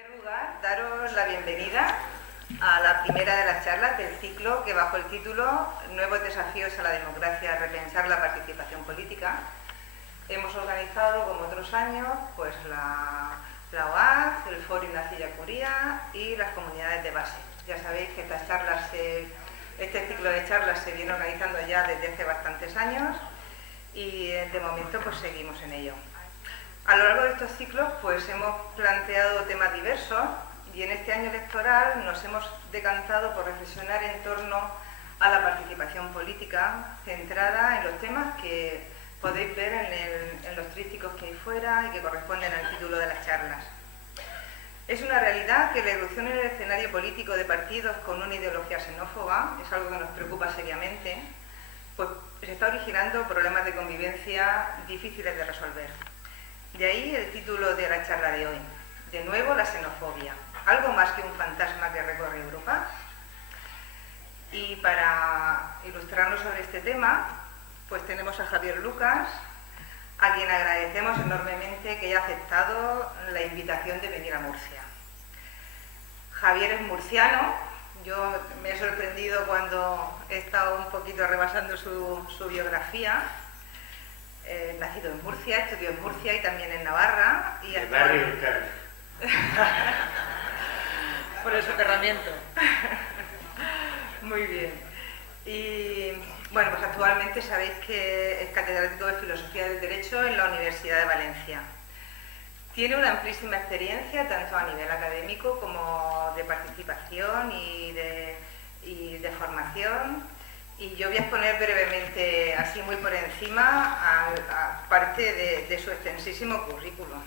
primer lugar, daros la bienvenida a la primera de las charlas del ciclo que bajo el título Nuevos desafíos a la democracia, repensar la participación política hemos organizado, como otros años, pues la OAZ, el Foro Ignacio Ellacuría y las comunidades de base. Ya sabéis que este ciclo de charlas se viene organizando ya desde hace bastantes años y de momento pues seguimos en ello. A lo largo de estos ciclos pues hemos planteado temas diversos y en este año electoral nos hemos decantado por reflexionar en torno a la participación política centrada en los temas que podéis ver en los trípticos que hay fuera y que corresponden al título de las charlas. Es una realidad que la irrupción en el escenario político de partidos con una ideología xenófoba es algo que nos preocupa seriamente, pues se está originando problemas de convivencia difíciles de resolver. De ahí el título de la charla de hoy. De nuevo, la xenofobia. ¿Algo más que un fantasma que recorre Europa? Y para ilustrarnos sobre este tema, pues tenemos a Javier Lucas, a quien agradecemos enormemente que haya aceptado la invitación de venir a Murcia. Javier es murciano. Yo me he sorprendido cuando he estado un poquito repasando su biografía. Nacido en Murcia, estudió en Murcia y también en Navarra. Y el barrio del Carmen. Por el soterramiento. Muy bien. Y bueno, pues actualmente sabéis que es catedrático de Filosofía del Derecho en la Universidad de Valencia. Tiene una amplísima experiencia tanto a nivel académico como de participación y de formación. Y yo voy a exponer brevemente, así muy por encima, a parte de su extensísimo currículum.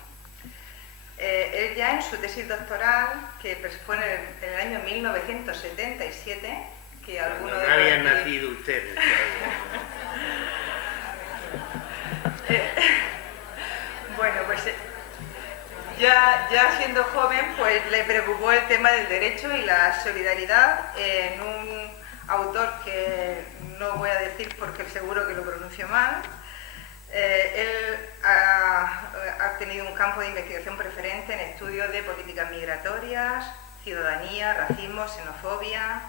Él ya en su tesis doctoral, que fue en el año 1977, que algunos no habían nacido ustedes. Bueno, pues ya siendo joven, pues le preocupó el tema del derecho y la solidaridad en un autor que no voy a decir porque seguro que lo pronuncio mal. Él ha tenido un campo de investigación preferente en estudios de políticas migratorias, ciudadanía, racismo, xenofobia.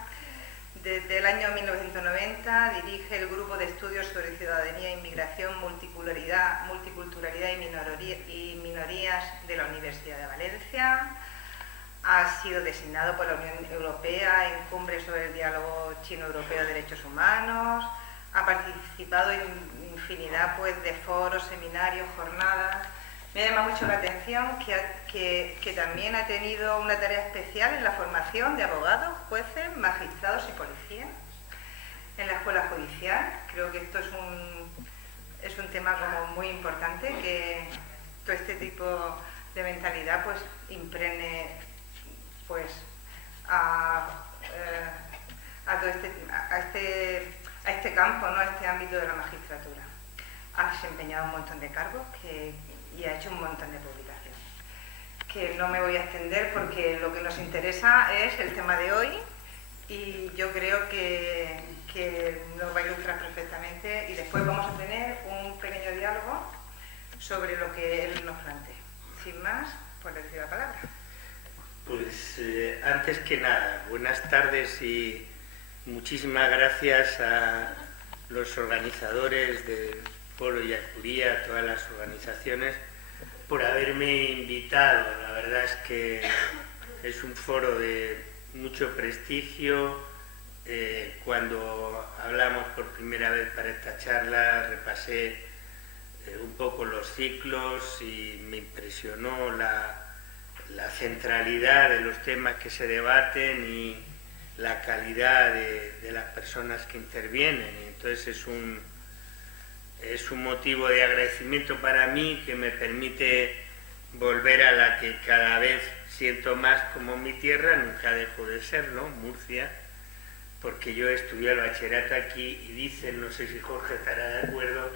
Desde el año 1990 dirige el grupo de estudios sobre ciudadanía, inmigración, multiculturalidad y minorías de la Universidad de Valencia. Ha sido designado por la Unión Europea en cumbres sobre el diálogo chino-europeo de derechos humanos. Ha participado en infinidad pues, de foros, seminarios, jornadas. Me llama mucho la atención que también ha tenido una tarea especial en la formación de abogados, jueces, magistrados y policías en la escuela judicial. Creo que esto es un tema como muy importante, que todo este tipo de mentalidad pues impregne pues a este campo, ¿no? A este ámbito de la magistratura. Ha desempeñado un montón de cargos y ha hecho un montón de publicaciones. Que no me voy a extender porque lo que nos interesa es el tema de hoy y yo creo que nos va a ilustrar perfectamente y después vamos a tener un pequeño diálogo sobre lo que él nos plantea. Sin más, pues le doy la palabra. Pues antes que nada, buenas tardes y muchísimas gracias a los organizadores del Foro Ellacuría, a todas las organizaciones, por haberme invitado. La verdad es que es un foro de mucho prestigio. Cuando hablamos por primera vez para esta charla, repasé un poco los ciclos y me impresionó la centralidad de los temas que se debaten y la calidad de las personas que intervienen. Entonces es un motivo de agradecimiento para mí que me permite volver a la que cada vez siento más como mi tierra, nunca dejo de serlo, Murcia, porque yo estudié el bachillerato aquí y dicen, no sé si Jorge estará de acuerdo,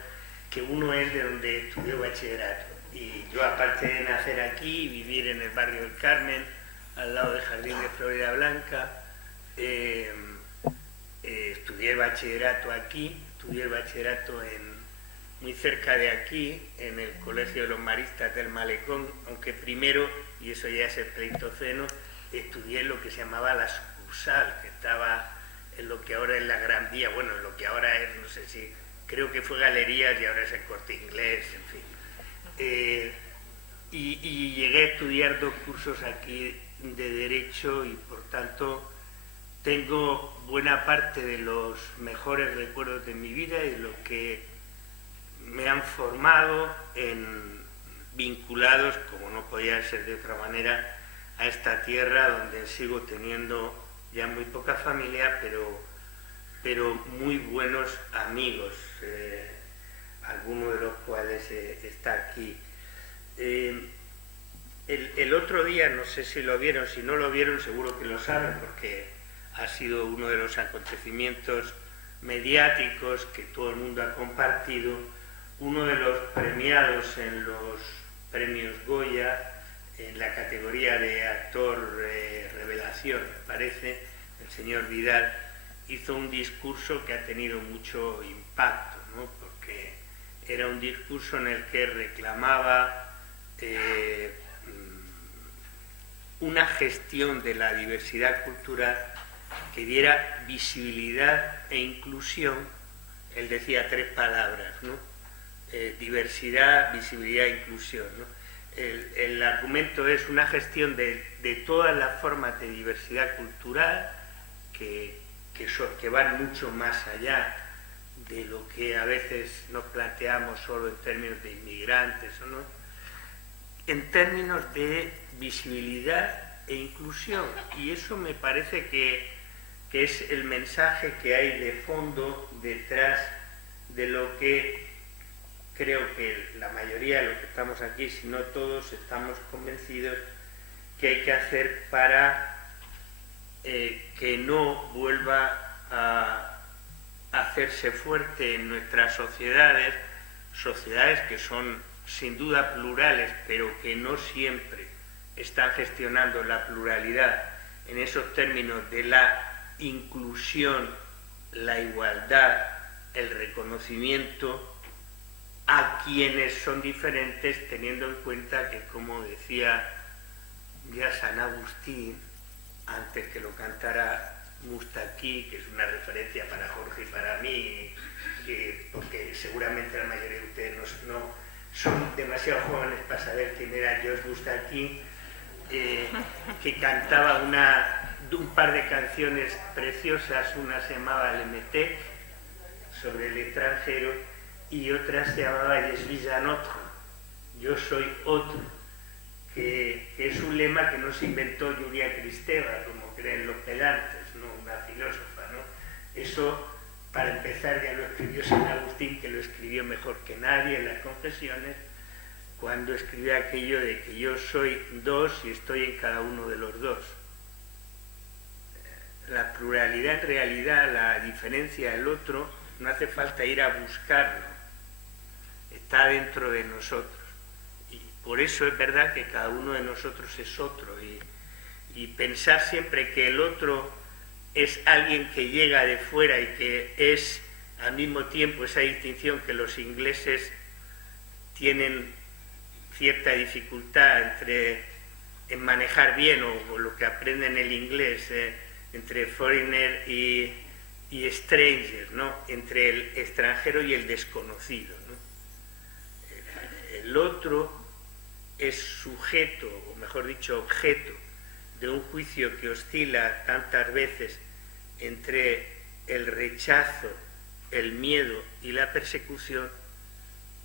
que uno es de donde estudió bachillerato. Y yo, aparte de nacer aquí y vivir en el barrio del Carmen, al lado del Jardín de Florida Blanca, estudié el bachillerato aquí, estudié el bachillerato muy cerca de aquí, en el Colegio de los Maristas del Malecón, aunque primero, y eso ya es el Pleistoceno, estudié en lo que se llamaba la sucursal, que estaba en lo que ahora es la Gran Vía, bueno, en lo que ahora es, no sé si, creo que fue Galerías y ahora es el Corte Inglés, en fin. Y llegué a estudiar 2 cursos aquí de Derecho y por tanto tengo buena parte de los mejores recuerdos de mi vida y lo que me han formado vinculados, como no podía ser de otra manera, a esta tierra donde sigo teniendo ya muy poca familia, pero muy buenos amigos, alguno de los cuales está aquí. El otro día, no sé si lo vieron, si no lo vieron seguro que lo saben, porque ha sido uno de los acontecimientos mediáticos que todo el mundo ha compartido, uno de los premiados en los premios Goya, en la categoría de actor revelación, me parece, el señor Vidal, hizo un discurso que ha tenido mucho impacto, ¿no? Porque era un discurso en el que reclamaba una gestión de la diversidad cultural que diera visibilidad e inclusión. Él decía 3 palabras, ¿no? Diversidad, visibilidad e inclusión, ¿no? El argumento es una gestión de todas las formas de diversidad cultural que van mucho más allá de lo que a veces nos planteamos solo en términos de inmigrantes, ¿o no? En términos de visibilidad e inclusión, y eso me parece que es el mensaje que hay de fondo detrás de lo que creo que la mayoría de los que estamos aquí, si no todos, estamos convencidos que hay que hacer para que no vuelva a hacerse fuerte en nuestras sociedades que son sin duda plurales, pero que no siempre están gestionando la pluralidad en esos términos de la inclusión, la igualdad, el reconocimiento a quienes son diferentes, teniendo en cuenta que, como decía ya San Agustín, antes que lo cantara Mustaquí, que es una referencia para Jorge y para mí, porque seguramente la mayoría de ustedes no son demasiado jóvenes para saber quién era George Mustaquí, que cantaba un par de canciones preciosas, una se llamaba Le Metec, sobre el extranjero, y otra se llamaba Je suis un autre, yo soy otro, que es un lema que no se inventó Julia Kristeva, como creen los pedantes, ¿no? Una filósofa, ¿no? Eso, para empezar, ya lo escribió San Agustín, que lo escribió mejor que nadie en las Confesiones, cuando escribió aquello de que yo soy 2 y estoy en cada uno de los 2. La pluralidad, en realidad, la diferencia del otro, no hace falta ir a buscarlo, está dentro de nosotros. Y por eso es verdad que cada uno de nosotros es otro, y pensar siempre que el otro es alguien que llega de fuera y que es al mismo tiempo esa distinción que los ingleses tienen cierta dificultad en manejar bien, o lo que aprenden el inglés, entre foreigner y stranger, ¿no? Entre el extranjero y el desconocido, ¿no? El otro es sujeto, o mejor dicho, objeto de un juicio que oscila tantas veces entre el rechazo, el miedo y la persecución,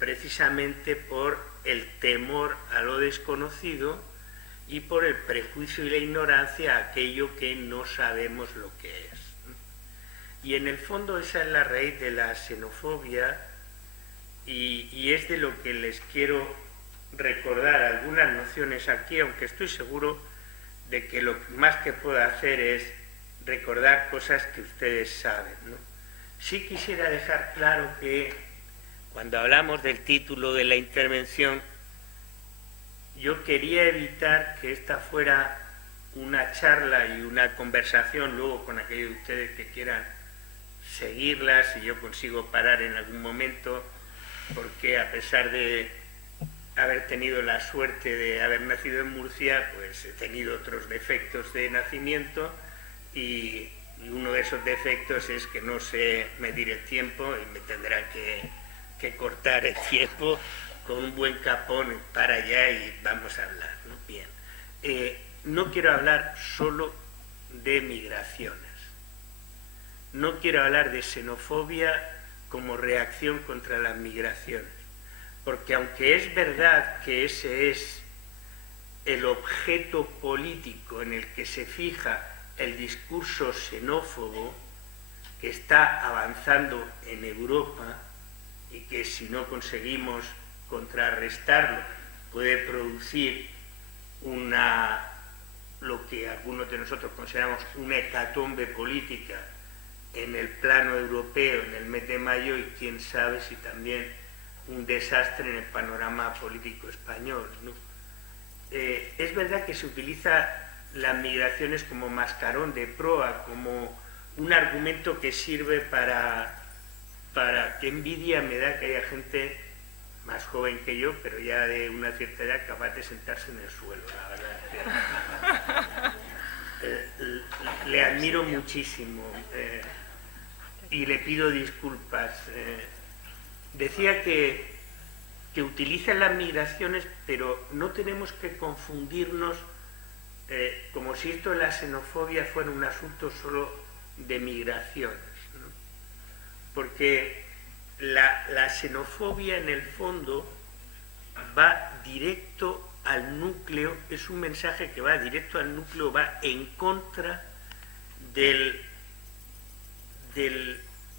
precisamente por el temor a lo desconocido y por el prejuicio y la ignorancia a aquello que no sabemos lo que es. Y en el fondo esa es la raíz de la xenofobia, y es de lo que les quiero recordar algunas nociones aquí, aunque estoy seguro de que lo más que puedo hacer es recordar cosas que ustedes saben, ¿no? Sí quisiera dejar claro que cuando hablamos del título de la intervención, yo quería evitar que esta fuera una charla y una conversación luego con aquellos de ustedes que quieran seguirla, si yo consigo parar en algún momento, porque a pesar de haber tenido la suerte de haber nacido en Murcia, pues he tenido otros defectos de nacimiento y uno de esos defectos es que no sé medir el tiempo y me tendrán que cortar el tiempo con un buen capón para allá y vamos a hablar, ¿no? Bien. No quiero hablar solo de migraciones. No quiero hablar de xenofobia como reacción contra las migraciones, porque aunque es verdad que ese es el objeto político en el que se fija el discurso xenófobo que está avanzando en Europa y que si no conseguimos contrarrestarlo puede producir lo que algunos de nosotros consideramos una hecatombe política en el plano europeo en el mes de mayo y quién sabe si también un desastre en el panorama político español, ¿no? Es verdad que se utiliza las migraciones como mascarón de proa, como un argumento que sirve para que envidia me da que haya gente más joven que yo, pero ya de una cierta edad capaz de sentarse en el suelo, la verdad. Le admiro muchísimo y le pido disculpas. Decía que utilizan las migraciones, pero no tenemos que confundirnos como si esto de la xenofobia fuera un asunto solo de migraciones, ¿no? Porque la xenofobia en el fondo va directo al núcleo, es un mensaje que va directo al núcleo, va en contra del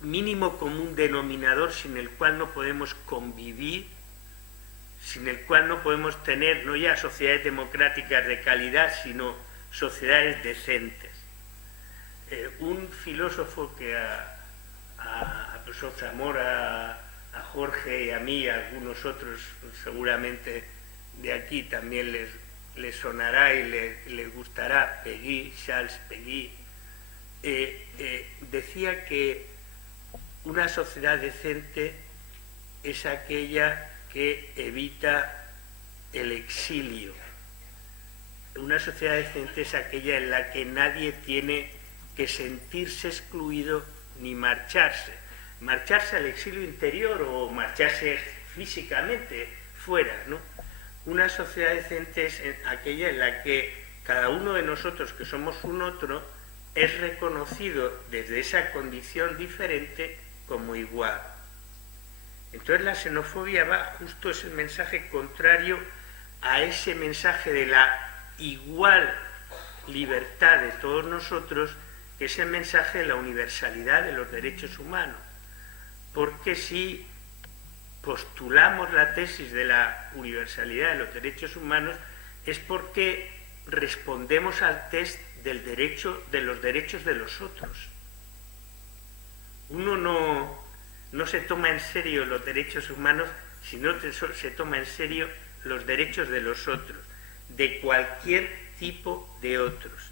mínimo común denominador sin el cual no podemos convivir, sin el cual no podemos tener no ya sociedades democráticas de calidad, sino sociedades decentes. Un filósofo que a profesor Zamora, a Jorge y a mí, a algunos otros seguramente de aquí también les sonará y les gustará, Charles Péguy, decía que una sociedad decente es aquella que evita el exilio. Una sociedad decente es aquella en la que nadie tiene que sentirse excluido ni marcharse. Marcharse al exilio interior o marcharse físicamente fuera, ¿no? Una sociedad decente es aquella en la que cada uno de nosotros, que somos un otro, es reconocido desde esa condición diferente como igual. Entonces la xenofobia va justo, es el mensaje contrario a ese mensaje de la igual libertad de todos nosotros, que es el mensaje de la universalidad de los derechos humanos. Porque si postulamos la tesis de la universalidad de los derechos humanos es porque respondemos al test de los derechos de los otros. Uno no se toma en serio los derechos humanos si no se toma en serio los derechos de los otros, de cualquier tipo de otros,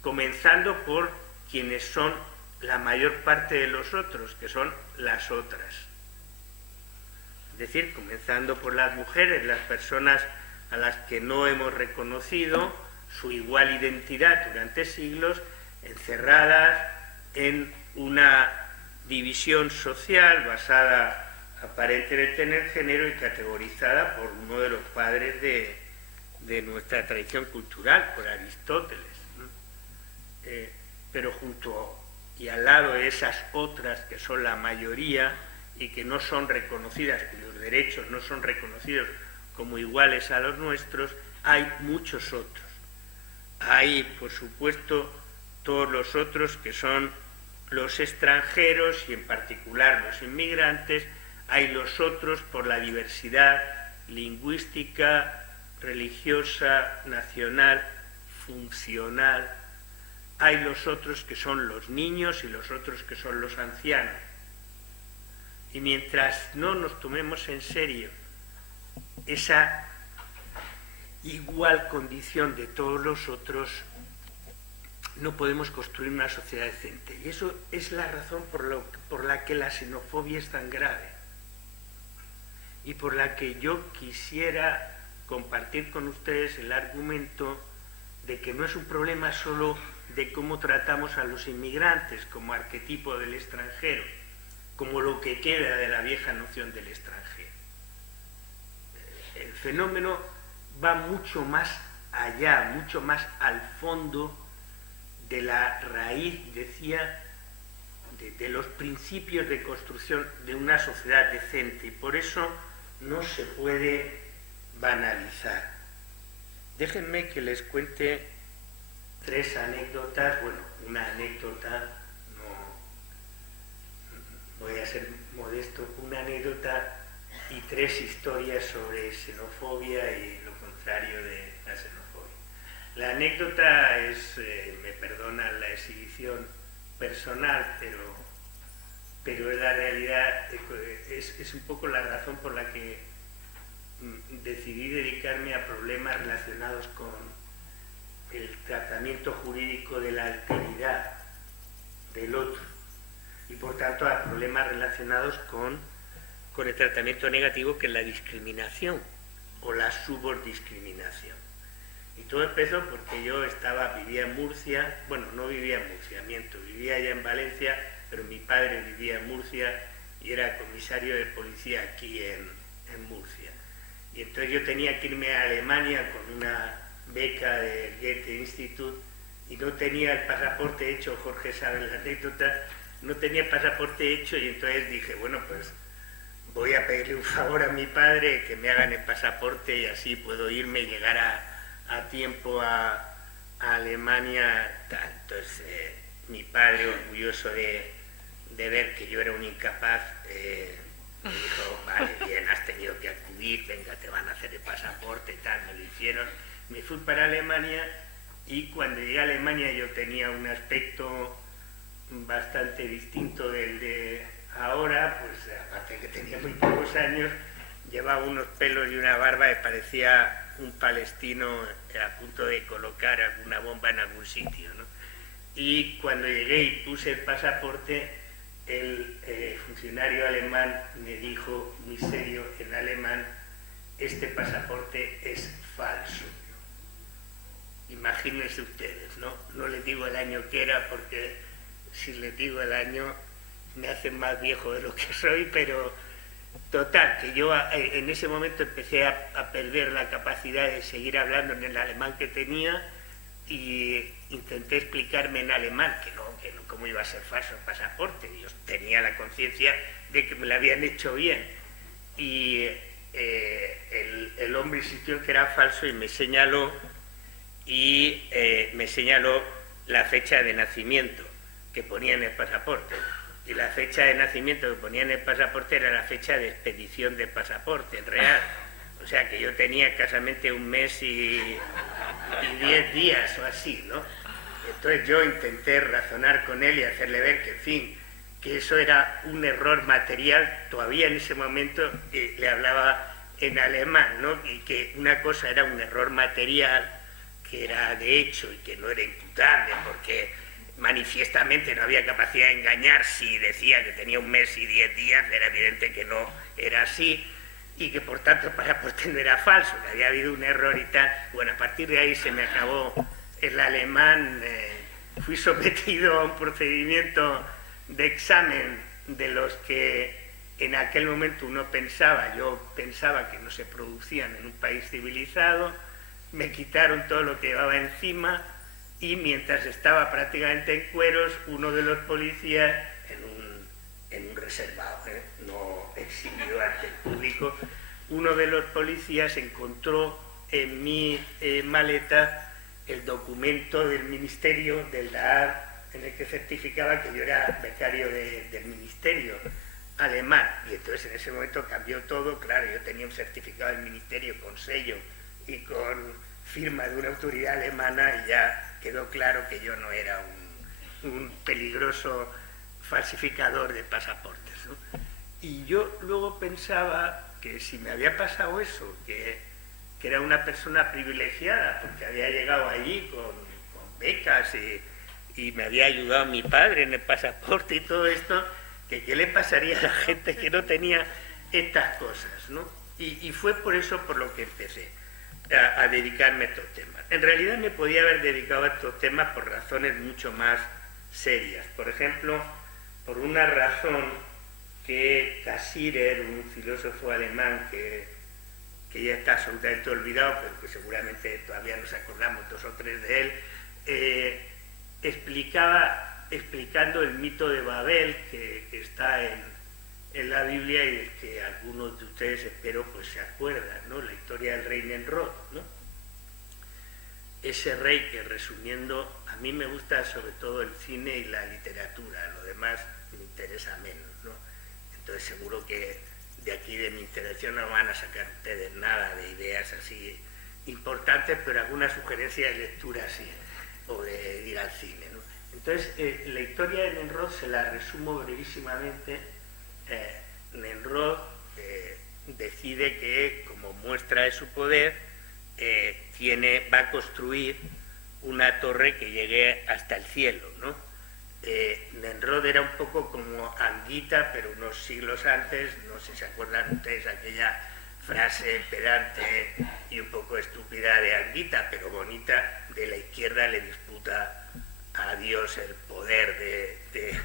comenzando por quienes son la mayor parte de los otros, que son las otras. Es decir, comenzando por las mujeres, las personas a las que no hemos reconocido su igual identidad durante siglos, encerradas en una división social basada aparentemente en el género y categorizada por uno de los padres de nuestra tradición cultural, por Aristóteles, ¿no? Pero junto y al lado de esas otras que son la mayoría y que no son reconocidas, cuyos derechos no son reconocidos como iguales a los nuestros, hay muchos otros. Hay, por supuesto, todos los otros que son los extranjeros y en particular los inmigrantes, hay los otros por la diversidad lingüística, religiosa, nacional, funcional, hay los otros que son los niños y los otros que son los ancianos. Y mientras no nos tomemos en serio esa igual condición de todos los otros, no podemos construir una sociedad decente. Y eso es la razón por la que la xenofobia es tan grave. y por la que yo quisiera compartir con ustedes el argumento de que no es un problema solo de cómo tratamos a los inmigrantes como arquetipo del extranjero, como lo que queda de la vieja noción del extranjero. El fenómeno va mucho más allá, mucho más al fondo de la raíz, decía, de los principios de construcción de una sociedad decente, y por eso no se puede banalizar. Déjenme que les cuente 3 anécdotas, bueno, una anécdota, no voy a ser modesto, una anécdota y 3 historias sobre xenofobia y lo contrario de la xenofobia. La anécdota es, me perdonan la exhibición personal, pero la realidad es un poco la razón por la que decidí dedicarme a problemas relacionados con el tratamiento jurídico de la alteridad del otro y por tanto a problemas relacionados con el tratamiento negativo que es la discriminación o la subordiscriminación. Y todo empezó porque yo vivía en Murcia, bueno, no vivía en Murcia, miento, vivía allá en Valencia, pero mi padre vivía en Murcia y era comisario de policía aquí en Murcia. Y entonces yo tenía que irme a Alemania con una beca del Goethe Institut y no tenía el pasaporte hecho, Jorge sabe la anécdota, no tenía el pasaporte hecho y entonces dije, bueno, pues voy a pedirle un favor a mi padre que me hagan el pasaporte y así puedo irme y llegar a tiempo a Alemania. Tal. Entonces mi padre, orgulloso de ver que yo era un incapaz, me dijo, vale, bien, has tenido que acudir, venga, te van a hacer el pasaporte y tal, me lo hicieron. Me fui para Alemania y cuando llegué a Alemania yo tenía un aspecto bastante distinto del de ahora, pues aparte que tenía muy pocos años, llevaba unos pelos y una barba que parecía un palestino a punto de colocar alguna bomba en algún sitio, ¿no? Y cuando llegué y puse el pasaporte, el funcionario alemán me dijo muy serio en alemán, este pasaporte es falso. Imagínense ustedes, ¿no? No les digo el año que era porque si les digo el año me hacen más viejo de lo que soy, pero total, que yo en ese momento empecé a perder la capacidad de seguir hablando en el alemán que tenía y intenté explicarme en alemán que no, cómo iba a ser falso el pasaporte. Yo tenía la conciencia de que me lo habían hecho bien y el hombre insistió en que era falso y me señaló la fecha de nacimiento que ponía en el pasaporte. Y la fecha de nacimiento que ponía en el pasaporte era la fecha de expedición del pasaporte, en real. O sea que yo tenía escasamente 1 mes y 10 días o así, ¿no? Entonces yo intenté razonar con él y hacerle ver que, en fin, que eso era un error material. Todavía en ese momento le hablaba en alemán, ¿no? Y que una cosa era un error material que era de hecho y que no era imputable porque manifiestamente no había capacidad de engañar. Si decía que tenía 1 mes y 10 días, era evidente que no era así y que por tanto el pasaporte no era falso, que había habido un error y tal. Bueno, a partir de ahí se me acabó el alemán, fui sometido a un procedimiento de examen de los que en aquel momento yo pensaba que no se producían en un país civilizado. Me quitaron todo lo que llevaba encima y mientras estaba prácticamente en cueros, uno de los policías, en un reservado, no exhibido ante el público, uno de los policías encontró en mi maleta el documento del ministerio, del DAAD, en el que certificaba que yo era becario del ministerio alemán. Y entonces en ese momento cambió todo, claro, yo tenía un certificado del ministerio con sello y con firma de una autoridad alemana y ya quedó claro que yo no era un peligroso falsificador de pasaportes, ¿no? Y yo luego pensaba que si me había pasado eso, que era una persona privilegiada porque había llegado allí con becas y me había ayudado mi padre en el pasaporte y todo esto, que qué le pasaría a la gente que no tenía estas cosas, ¿no? Y fue por eso por lo que empecé a dedicarme a estos temas. En realidad me podía haber dedicado a estos temas por razones mucho más serias. Por ejemplo, por una razón que Cassirer, un filósofo alemán que ya está absolutamente olvidado, pero que seguramente todavía nos acordamos 2 o 3 de él, explicando el mito de Babel que está en la Biblia y del que algunos de ustedes, espero, pues se acuerdan, ¿no? La historia del rey Nimrod, ¿no? Ese rey que, resumiendo, a mí me gusta sobre todo el cine y la literatura, lo demás me interesa menos, ¿no? Entonces seguro que de aquí de mi intervención no van a sacar ustedes nada de ideas así importantes, pero alguna sugerencia de lectura sí, o de ir al cine, ¿no? Entonces, la historia de Nimrod se la resumo brevísimamente. Nimrod decide que, como muestra de su poder, va a construir una torre que llegue hasta el cielo, ¿no? Nimrod era un poco como Anguita, pero unos siglos antes. No sé si se acuerdan ustedes aquella frase pedante y un poco estúpida de Anguita, pero bonita: de la izquierda le disputa a Dios el poder de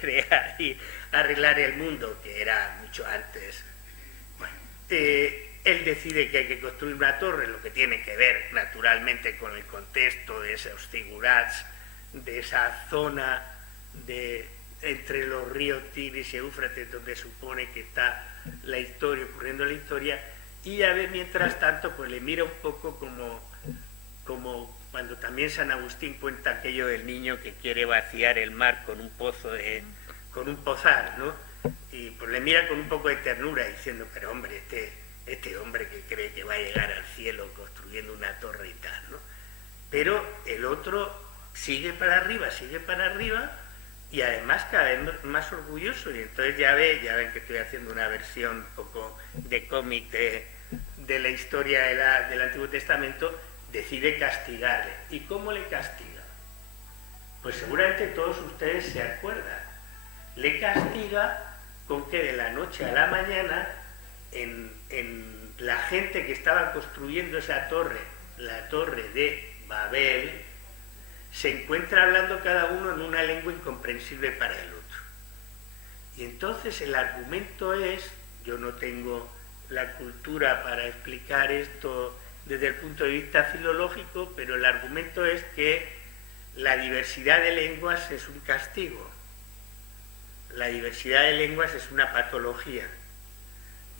crear y arreglar el mundo, que era mucho antes. Bueno, él decide que hay que construir una torre, lo que tiene que ver naturalmente con el contexto de esos zigurats, de esa zona entre los ríos Tigris y Éufrates, donde supone que está la historia, ocurriendo la historia, y a ver, mientras tanto, pues le mira un poco como cuando también San Agustín cuenta aquello del niño que quiere vaciar el mar con un pozar, ¿no? Y pues le mira con un poco de ternura, diciendo: pero hombre, este hombre que cree que va a llegar al cielo construyendo una torre y tal, ¿no? Pero el otro sigue para arriba, y además cada vez más orgulloso. Y entonces ya ven que estoy haciendo una versión un poco de cómic de la historia del Antiguo Testamento. Decide castigarle. ¿Y cómo le castiga? Pues seguramente todos ustedes se acuerdan. Le castiga con que de la noche a la mañana en la gente que estaba construyendo esa torre, la torre de Babel, se encuentra hablando cada uno en una lengua incomprensible para el otro. Y entonces el argumento es, yo no tengo la cultura para explicar esto desde el punto de vista filológico, pero el argumento es que la diversidad de lenguas es un castigo. La diversidad de lenguas es una patología.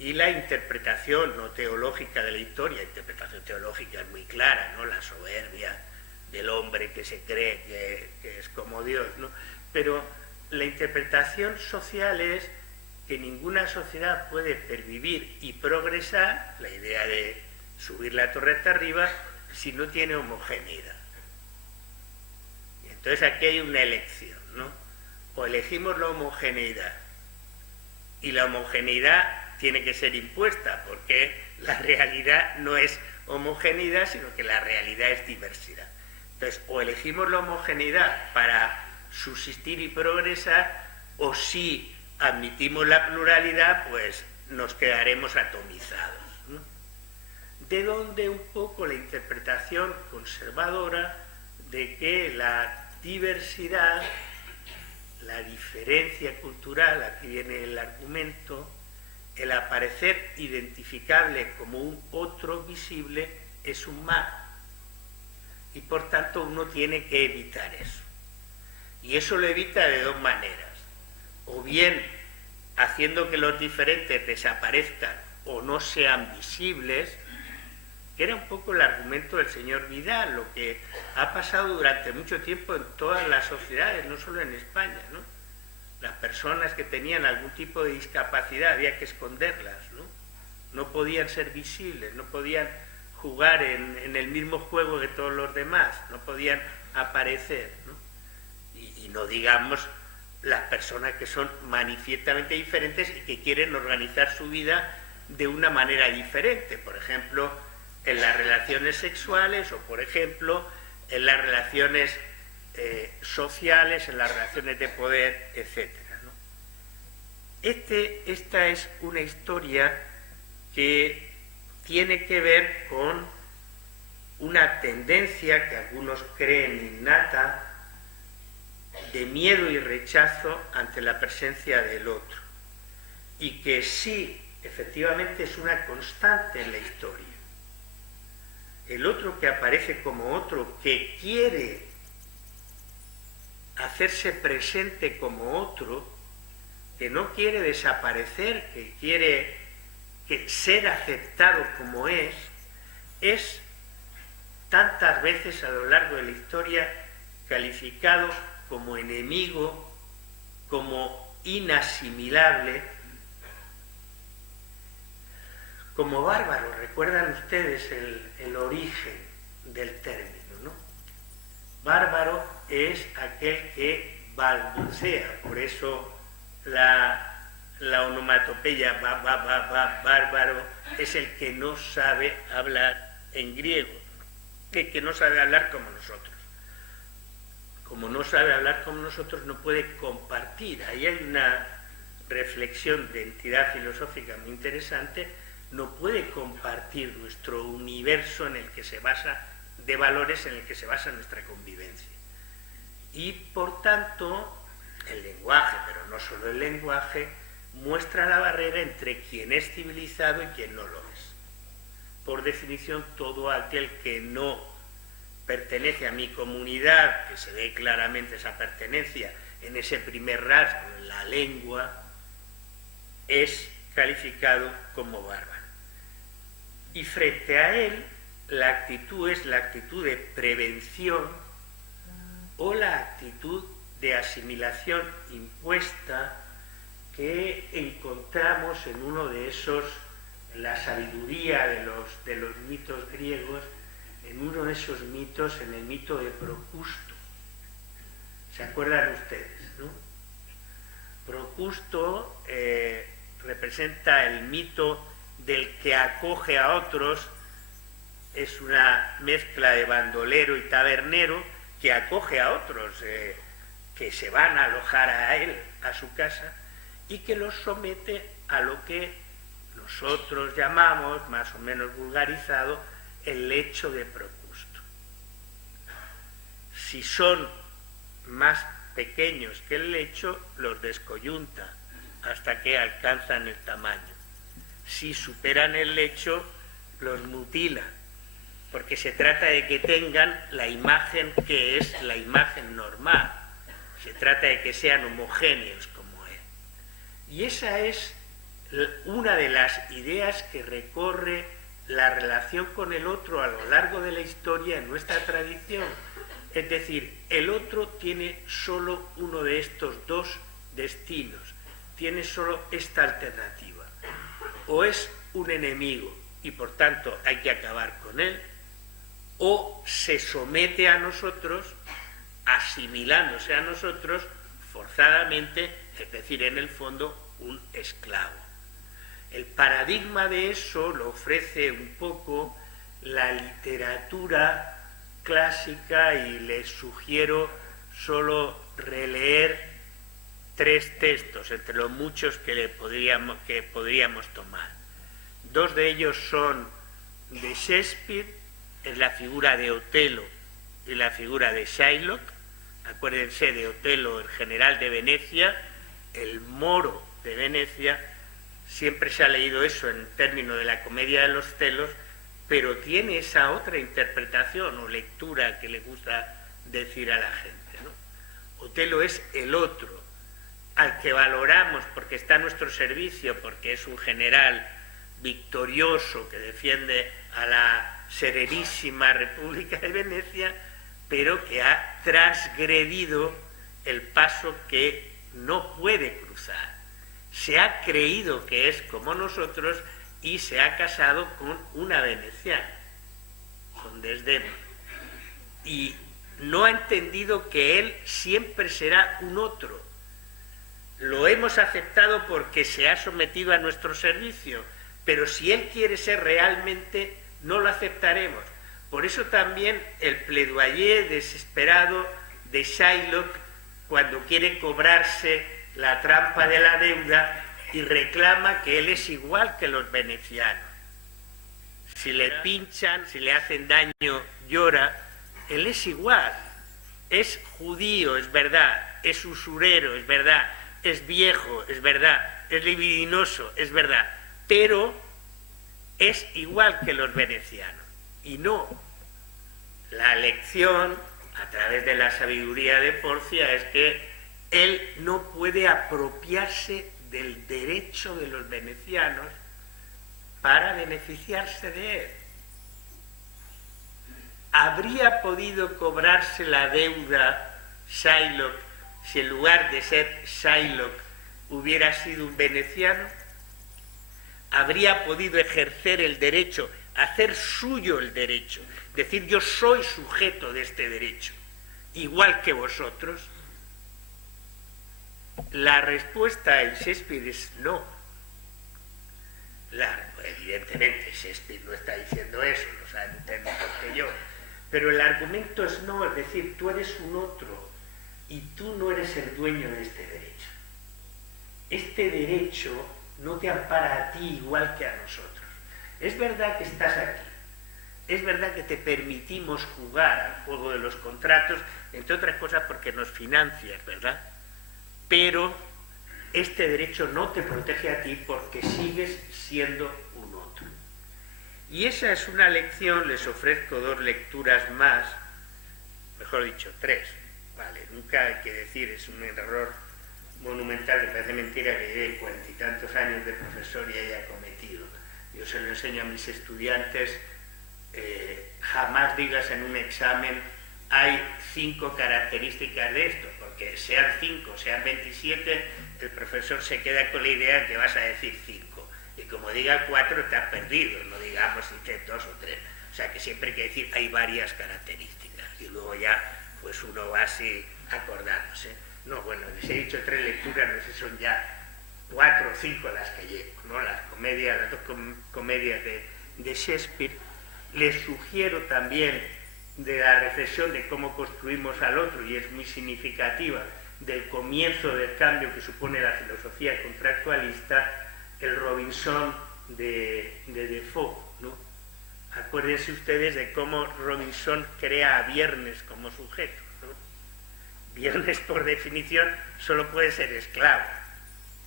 Y la interpretación no teológica de la historia, la interpretación teológica es muy clara, ¿no? La soberbia del hombre que se cree que es como Dios, ¿no? Pero la interpretación social es que ninguna sociedad puede pervivir y progresar, la idea de subir la torre hasta arriba, si no tiene homogeneidad. Y entonces aquí hay una elección, ¿no? O elegimos la homogeneidad, y la homogeneidad tiene que ser impuesta, porque la realidad no es homogeneidad, sino que la realidad es diversidad. Entonces, o elegimos la homogeneidad para subsistir y progresar, o si admitimos la pluralidad, pues nos quedaremos atomizados, ¿no? De donde un poco la interpretación conservadora de que la diversidad, la diferencia cultural, aquí viene el argumento, el aparecer identificable como un otro visible es un mal. Y por tanto uno tiene que evitar eso. Y eso lo evita de 2 maneras. O bien haciendo que los diferentes desaparezcan o no sean visibles, que era un poco el argumento del señor Vidal, lo que ha pasado durante mucho tiempo en todas las sociedades, no solo en España, ¿no? Las personas que tenían algún tipo de discapacidad había que esconderlas, ¿no? No podían ser visibles, no podían jugar en el mismo juego que todos los demás, no podían aparecer, ¿no? Y no digamos las personas que son manifiestamente diferentes y que quieren organizar su vida de una manera diferente, por ejemplo, en las relaciones sexuales, o por ejemplo, en las relaciones sociales, en las relaciones de poder, etc., ¿no? Esta es una historia que tiene que ver con una tendencia que algunos creen innata de miedo y rechazo ante la presencia del otro, y que sí, efectivamente, es una constante en la historia. El otro que aparece como otro, que quiere hacerse presente como otro, que no quiere desaparecer, que quiere ser aceptado como es tantas veces a lo largo de la historia calificado como enemigo, como inasimilable, como bárbaro. Recuerdan ustedes el origen del término, ¿no? Bárbaro es aquel que balbucea, por eso la onomatopeya bárbaro es el que no sabe hablar en griego, el que no sabe hablar como nosotros. Como no sabe hablar como nosotros, no puede compartir. Ahí hay una reflexión de entidad filosófica muy interesante. No puede compartir nuestro universo en el que se basa, de valores en el que se basa nuestra convivencia. Y por tanto, el lenguaje, pero no solo el lenguaje, muestra la barrera entre quien es civilizado y quien no lo es. Por definición, todo aquel que no pertenece a mi comunidad, que se ve claramente esa pertenencia en ese primer rasgo, en la lengua, es calificado como bárbaro. Y frente a él, la actitud es la actitud de prevención o la actitud de asimilación impuesta que encontramos en uno de esos, en la sabiduría de los mitos griegos, en uno de esos mitos, en el mito de Procusto. ¿Se acuerdan ustedes, no? Procusto representa el mito del que acoge a otros, es una mezcla de bandolero y tabernero que acoge a otros que se van a alojar a él, a su casa, y que los somete a lo que nosotros llamamos, más o menos vulgarizado, el lecho de Procusto. Si son más pequeños que el lecho, los descoyunta hasta que alcanzan el tamaño. Si superan el lecho, los mutila, porque se trata de que tengan la imagen que es la imagen normal. Se trata de que sean homogéneos como él. Y esa es una de las ideas que recorre la relación con el otro a lo largo de la historia en nuestra tradición. Es decir, el otro tiene solo uno de estos dos destinos, tiene solo esta alternativa. O es un enemigo y por tanto hay que acabar con él, o se somete a nosotros, asimilándose a nosotros forzadamente, es decir, en el fondo, un esclavo. El paradigma de eso lo ofrece un poco la literatura clásica y les sugiero solo releer 3 textos entre los muchos que podríamos tomar. 2 de ellos son de Shakespeare, es la figura de Otelo y la figura de Shylock. Acuérdense de Otelo, el general de Venecia, el moro de Venecia. Siempre se ha leído eso en términos de la comedia de los celos, pero tiene esa otra interpretación o lectura que le gusta decir a la gente, ¿no? Otelo es el otro, al que valoramos porque está a nuestro servicio, porque es un general victorioso que defiende a la serenísima República de Venecia, pero que ha transgredido el paso que no puede cruzar. Se ha creído que es como nosotros y se ha casado con una veneciana, con Desdémona. Y no ha entendido que él siempre será un otro. Lo hemos aceptado porque se ha sometido a nuestro servicio, pero si él quiere ser realmente, no lo aceptaremos. Por eso también el plaidoyer desesperado de Shylock, cuando quiere cobrarse la trampa de la deuda, y reclama que él es igual que los venecianos. Si le pinchan, si le hacen daño, llora, él es igual. Es judío, es verdad, es usurero, es verdad, es viejo, es verdad, es libidinoso, es verdad, pero es igual que los venecianos. Y no, la lección, a través de la sabiduría de Porcia, es que él no puede apropiarse del derecho de los venecianos para beneficiarse de él. ¿Habría podido cobrarse la deuda Shylock si en lugar de ser Shylock hubiera sido un veneciano? ¿Habría podido ejercer el derecho, hacer suyo el derecho, decir yo soy sujeto de este derecho, igual que vosotros? La respuesta en Shakespeare es no. Evidentemente Shakespeare no está diciendo eso, lo saben ustedes mejor que yo, pero el argumento es no, es decir, tú eres un otro y tú no eres el dueño de este derecho. Este derecho no te ampara a ti igual que a nosotros. Es verdad que estás aquí, es verdad que te permitimos jugar al juego de los contratos, entre otras cosas porque nos financias, ¿verdad? Pero este derecho no te protege a ti porque sigues siendo un otro. Y esa es una lección, les ofrezco 2 lecturas más, mejor dicho, 3, vale, nunca hay que decir, es un error monumental, me parece mentira que lleve 40 y tantos años de profesor y haya cometido. Yo se lo enseño a mis estudiantes, jamás digas en un examen hay 5 características de esto, porque sean 5, sean 27, el profesor se queda con la idea que vas a decir 5. Y como diga 4, estás perdido, no digamos si dices 2 o 3. O sea que siempre hay que decir hay varias características. Y luego ya, pues uno va así acordándose. No, bueno, les he dicho 3 lecturas, no sé, son ya 4 o 5 las que llevo, ¿no? Las comedias, las 2 comedias de Shakespeare. Les sugiero también de la reflexión de cómo construimos al otro, y es muy significativa, del comienzo del cambio que supone la filosofía contractualista, el Robinson de Defoe, ¿no? Acuérdense ustedes de cómo Robinson crea a Viernes como sujeto, ¿no? Viernes, por definición, solo puede ser esclavo,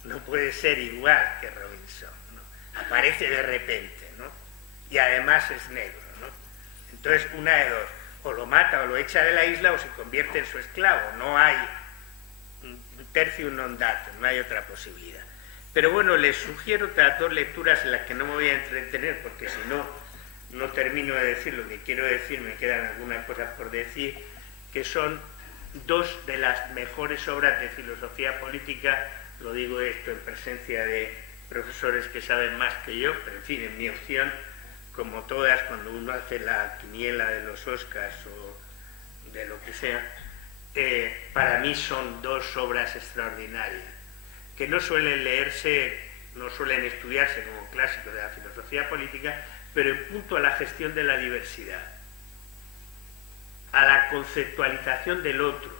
no puede ser igual que Robinson, ¿no? Aparece de repente, ¿no? Y además es negro, ¿no? Entonces, una de dos, o lo mata o lo echa de la isla o se convierte en su esclavo. No hay un tertium non datur, no hay otra posibilidad. Pero bueno, les sugiero otras 2 lecturas en las que no me voy a entretener, porque si no, no termino de decir lo que quiero decir, me quedan algunas cosas por decir, que son 2 de las mejores obras de filosofía política, lo digo esto en presencia de profesores que saben más que yo, pero en fin, en mi opción, como todas, cuando uno hace la quiniela de los Oscars o de lo que sea, para mí son 2 obras extraordinarias, que no suelen leerse, no suelen estudiarse como clásicos de la filosofía política, pero en punto a la gestión de la diversidad, a la conceptualización del otro,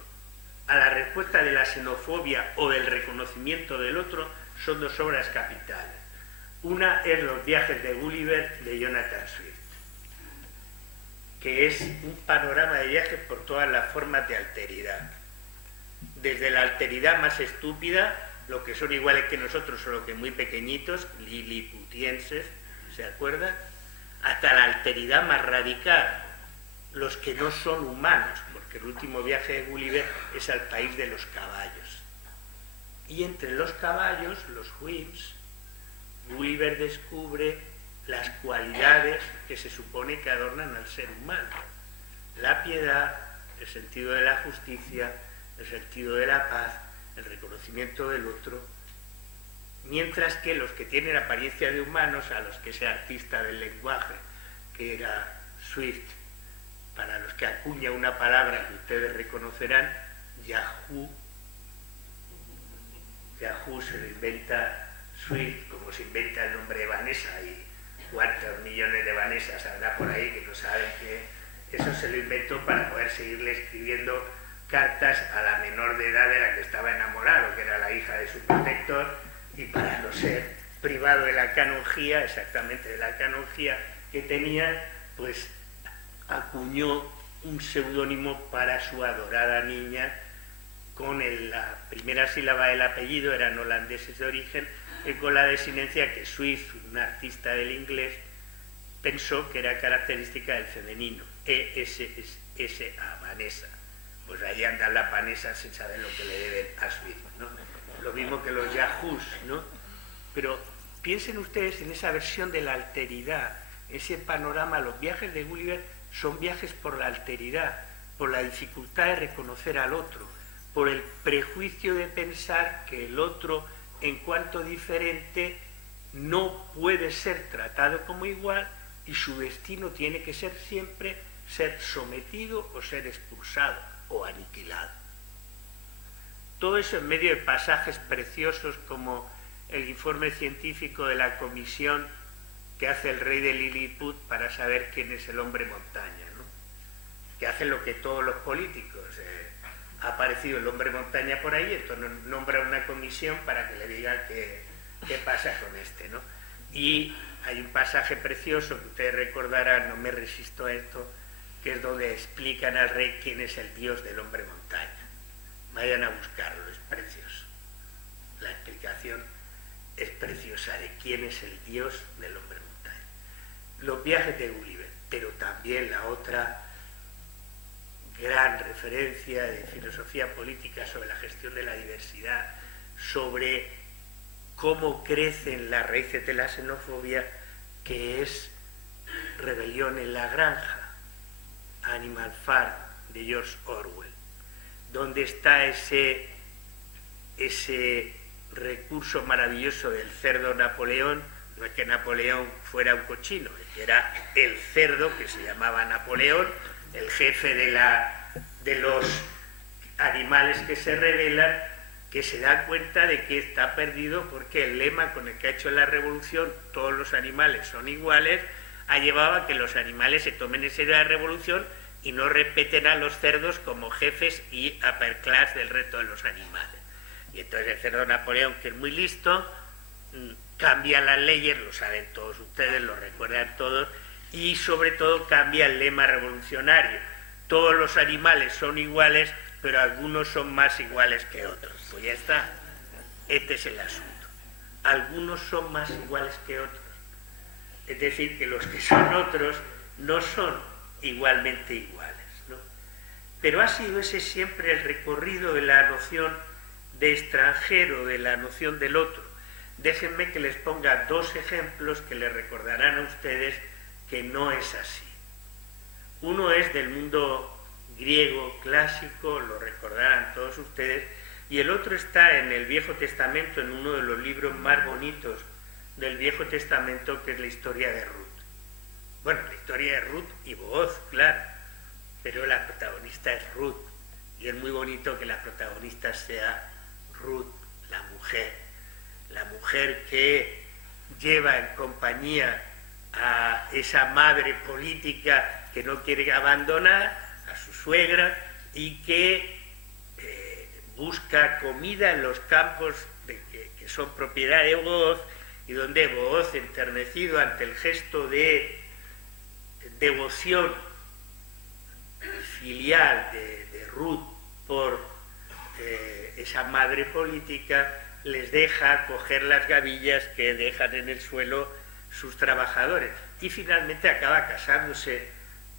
a la respuesta de la xenofobia o del reconocimiento del otro, son 2 obras capitales. Una es Los viajes de Gulliver, de Jonathan Swift, que es un panorama de viajes por todas las formas de alteridad. Desde la alteridad más estúpida, los que son iguales que nosotros, solo que muy pequeñitos, liliputienses, ¿se acuerdan? Hasta la alteridad más radical, los que no son humanos, porque el último viaje de Gulliver es al país de los caballos. Y entre los caballos, los whims, Gulliver descubre las cualidades que se supone que adornan al ser humano: la piedad, el sentido de la justicia, el sentido de la paz, el reconocimiento del otro, mientras que los que tienen apariencia de humanos, a los que ese artista del lenguaje, que era Swift, para los que acuña una palabra que ustedes reconocerán, Yahoo se lo inventa Swift, como se inventa el nombre de Vanessa, y cuántos millones de Vanessas habrá por ahí que no saben que eso se lo inventó para poder seguirle escribiendo cartas a la menor de edad de la que estaba enamorado, que era la hija de su protector, y para no ser privado de la canonjía, exactamente de la canonjía que tenía, pues acuñó un seudónimo para su adorada niña con la primera sílaba del apellido, eran holandeses de origen, y con la desinencia que Swift, un artista del inglés, pensó que era característica del femenino, E-S-S-A, Vanessa. Pues ahí andan las Vanessas sin saber lo que le deben a Swift, ¿no? Lo mismo que los Yahoos, ¿no? Pero piensen ustedes en esa versión de la alteridad, ese panorama. Los viajes de Gulliver son viajes por la alteridad, por la dificultad de reconocer al otro, por el prejuicio de pensar que el otro, en cuanto diferente, no puede ser tratado como igual y su destino tiene que ser siempre ser sometido o ser expulsado o aniquilado. Todo eso en medio de pasajes preciosos como el informe científico de la comisión que hace el rey de Lilliput para saber quién es el hombre montaña, ¿no? Que hace lo que todos los políticos. Ha aparecido el hombre montaña por ahí, entonces nombra una comisión para que le diga qué pasa con este, ¿no? Y hay un pasaje precioso que ustedes recordarán, no me resisto a esto, que es donde explican al rey quién es el dios del hombre montaña. Vayan a buscarlo, es precioso. La explicación es preciosa de quién es el dios del hombre montaña. Los viajes de Gulliver, pero también la otra gran referencia de filosofía política sobre la gestión de la diversidad, sobre cómo crecen las raíces de la xenofobia, que es Rebelión en la granja, Animal Farm, de George Orwell, donde está ese recurso maravilloso del cerdo Napoleón. No es que Napoleón fuera un cochino, es que era el cerdo que se llamaba Napoleón, el jefe de los animales que se rebelan, que se da cuenta de que está perdido porque el lema con el que ha hecho la revolución, todos los animales son iguales, ha llevado a que los animales se tomen en serio la revolución y no respeten a los cerdos como jefes y upper class del resto de los animales. Y entonces el cerdo Napoleón, que es muy listo, cambia las leyes, lo saben todos ustedes, lo recuerdan todos, y sobre todo cambia el lema revolucionario. Todos los animales son iguales, pero algunos son más iguales que otros. Pues ya está, este es el asunto. Algunos son más iguales que otros. Es decir, que los que son otros no son igualmente iguales, ¿no? Pero ha sido ese siempre el recorrido de la noción de extranjero, de la noción del otro. Déjenme que les ponga dos ejemplos que les recordarán a ustedes que no es así. Uno es del mundo griego clásico, lo recordarán todos ustedes, y el otro está en el Viejo Testamento, en uno de los libros más bonitos del Viejo Testamento, que es la historia de Ruth. Bueno, la historia de Ruth y Booz, claro, pero la protagonista es Ruth, y es muy bonito que la protagonista sea Ruth, la mujer que lleva en compañía a esa madre política que no quiere abandonar, a su suegra, y que busca comida en los campos que son propiedad de Booz, y donde Booz, enternecido ante el gesto de devoción filial de Ruth por esa madre política, les deja coger las gavillas que dejan en el suelo sus trabajadores, y finalmente acaba casándose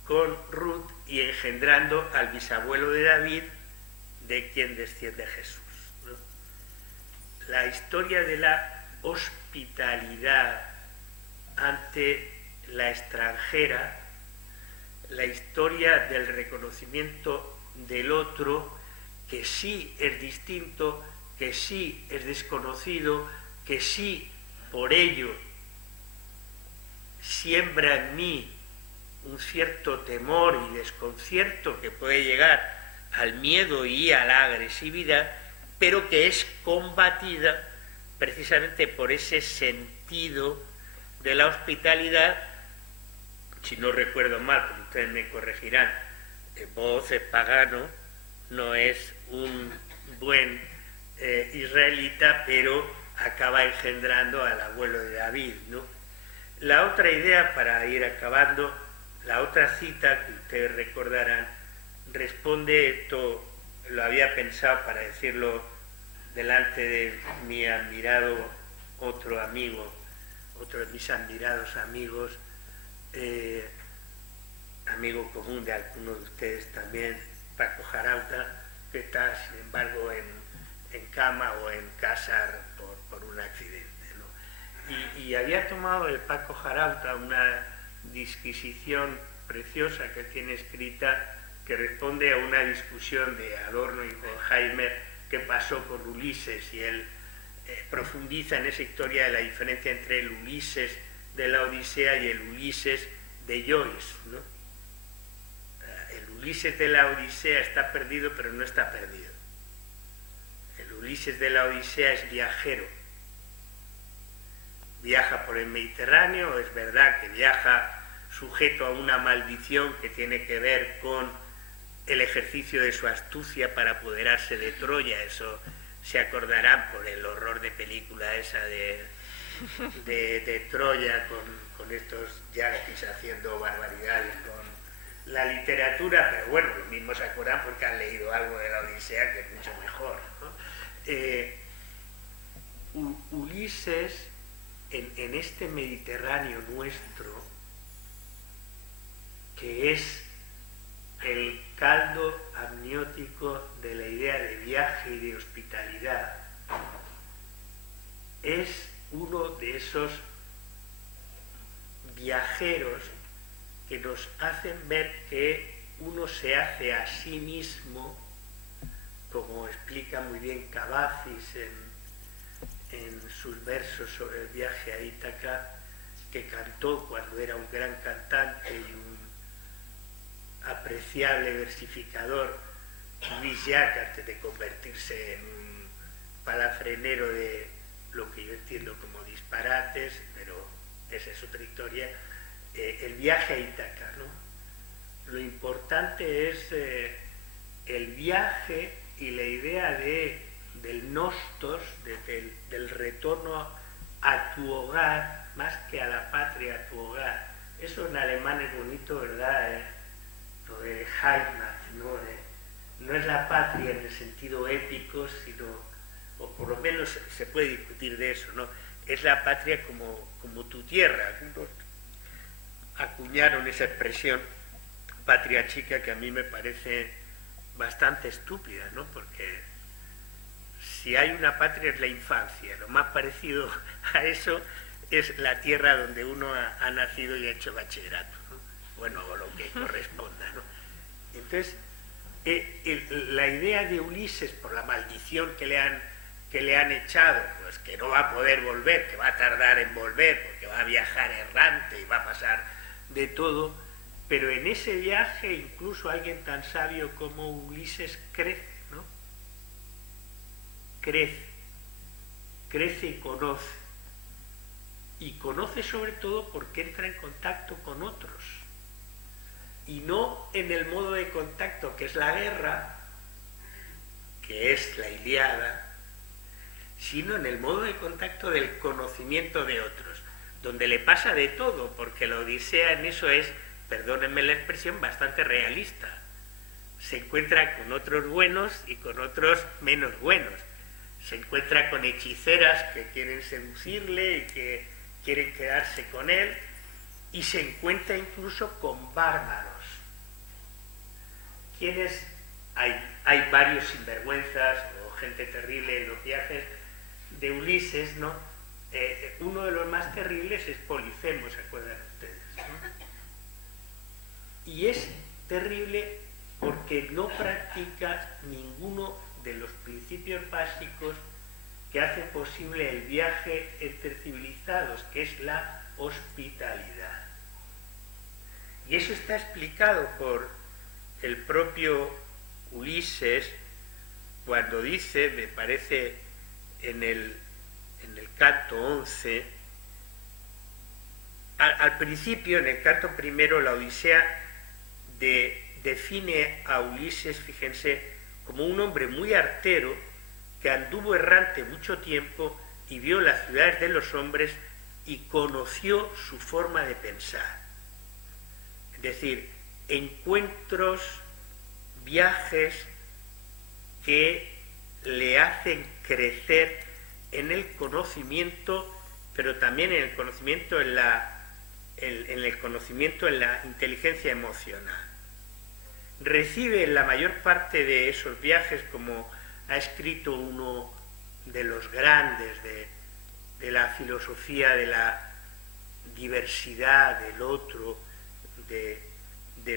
con Ruth y engendrando al bisabuelo de David, de quien desciende Jesús, ¿no? La historia de la hospitalidad ante la extranjera, la historia del reconocimiento del otro, que sí es distinto, que sí es desconocido, que sí por ello siembra en mí un cierto temor y desconcierto que puede llegar al miedo y a la agresividad, pero que es combatida precisamente por ese sentido de la hospitalidad. Si no recuerdo mal, porque ustedes me corregirán, Booz es pagano, no es un buen israelita, pero acaba engendrando al abuelo de David, ¿no? La otra idea, para ir acabando, la otra cita que ustedes recordarán, responde, esto lo había pensado para decirlo delante de mi admirado otro amigo, otro de mis admirados amigos, amigo común de algunos de ustedes también, Paco Jarauta, que está, sin embargo, en cama o en casa por un accidente, ¿no? Y había tomado el Paco Jarauta una disquisición preciosa que tiene escrita, que responde a una discusión de Adorno y Horkheimer que pasó con Ulises, y él profundiza en esa historia de la diferencia entre el Ulises de la Odisea y el Ulises de Joyce, ¿no? El Ulises de la Odisea está perdido, pero no está perdido. El Ulises de la Odisea es viajero. Viaja por el Mediterráneo, es verdad que viaja sujeto a una maldición que tiene que ver con el ejercicio de su astucia para apoderarse de Troya. Eso se acordarán por el horror de película esa de Troya, con estos yanquis haciendo barbaridades con la literatura, pero bueno, lo mismo se acuerdan porque han leído algo de la Odisea, que es mucho mejor, ¿no? Ulises, en este Mediterráneo nuestro, que es el caldo amniótico de la idea de viaje y de hospitalidad, es uno de esos viajeros que nos hacen ver que uno se hace a sí mismo, como explica muy bien Cavafis en sus versos sobre el viaje a Ítaca, que cantó cuando era un gran cantante y un apreciable versificador, Luis Llach, antes de convertirse en un palafrenero de lo que yo entiendo como disparates, pero esa es otra historia. El viaje a Ítaca, ¿no? Lo importante es el viaje y la idea del nostos, del retorno a tu hogar, más que a la patria, a tu hogar. Eso en alemán es bonito, ¿verdad? Lo de Heimat, ¿no? No es la patria en el sentido épico, sino, o por lo menos se puede discutir de eso, ¿no? Es la patria como tu tierra. Algunos acuñaron esa expresión patria chica, que a mí me parece bastante estúpida, ¿no? Porque si hay una patria es la infancia, lo más parecido a eso es la tierra donde uno ha nacido y ha hecho bachillerato, ¿no? Bueno, o lo que corresponda, ¿no? Entonces, la idea de Ulises, por la maldición que le han echado, pues que no va a poder volver, que va a tardar en volver, porque va a viajar errante y va a pasar de todo, pero en ese viaje incluso alguien tan sabio como Ulises crece, ¿no? Crece y conoce sobre todo porque entra en contacto con otros, y no en el modo de contacto que es la guerra, que es la Ilíada, sino en el modo de contacto del conocimiento de otros, donde le pasa de todo, porque la Odisea en eso es, perdónenme la expresión, bastante realista. Se encuentra con otros buenos y con otros menos buenos. Se encuentra con hechiceras que quieren seducirle y que quieren quedarse con él, y se encuentra incluso con bárbaros. ¿Quiénes? Hay varios sinvergüenzas o gente terrible en los viajes de Ulises, ¿no? Uno de los más terribles es Polifemo, ¿se acuerdan ustedes, ¿no? Y es terrible porque no practica ninguno de los principios básicos que hacen posible el viaje entre civilizados, que es la hospitalidad. Y eso está explicado por el propio Ulises cuando dice, me parece en el canto 11, al principio, en el canto primero, la Odisea define a Ulises, fíjense, como un hombre muy artero que anduvo errante mucho tiempo y vio las ciudades de los hombres y conoció su forma de pensar. Es decir, encuentros, viajes que le hacen crecer en el conocimiento, pero también en el conocimiento en la inteligencia emocional. Recibe la mayor parte de esos viajes, como ha escrito uno de los grandes de la filosofía de la diversidad del otro, de